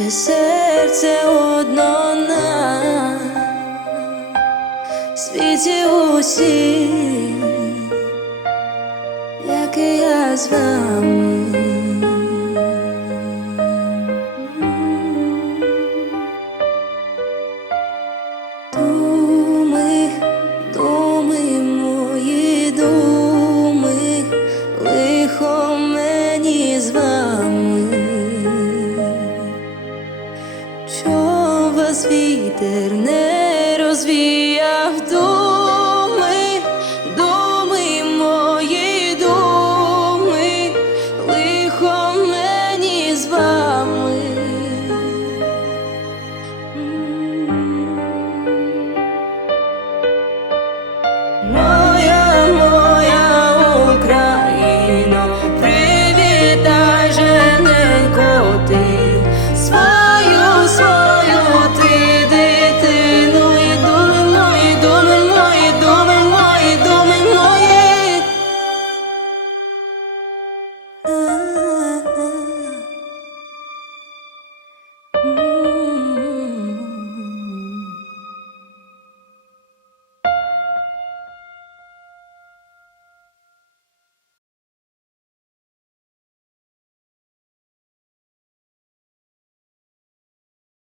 Чи серце одно на світі усім, як і я з вами. Думи, думи, мої думи, лихо мені з вами, вас вітер не розвіяв думи,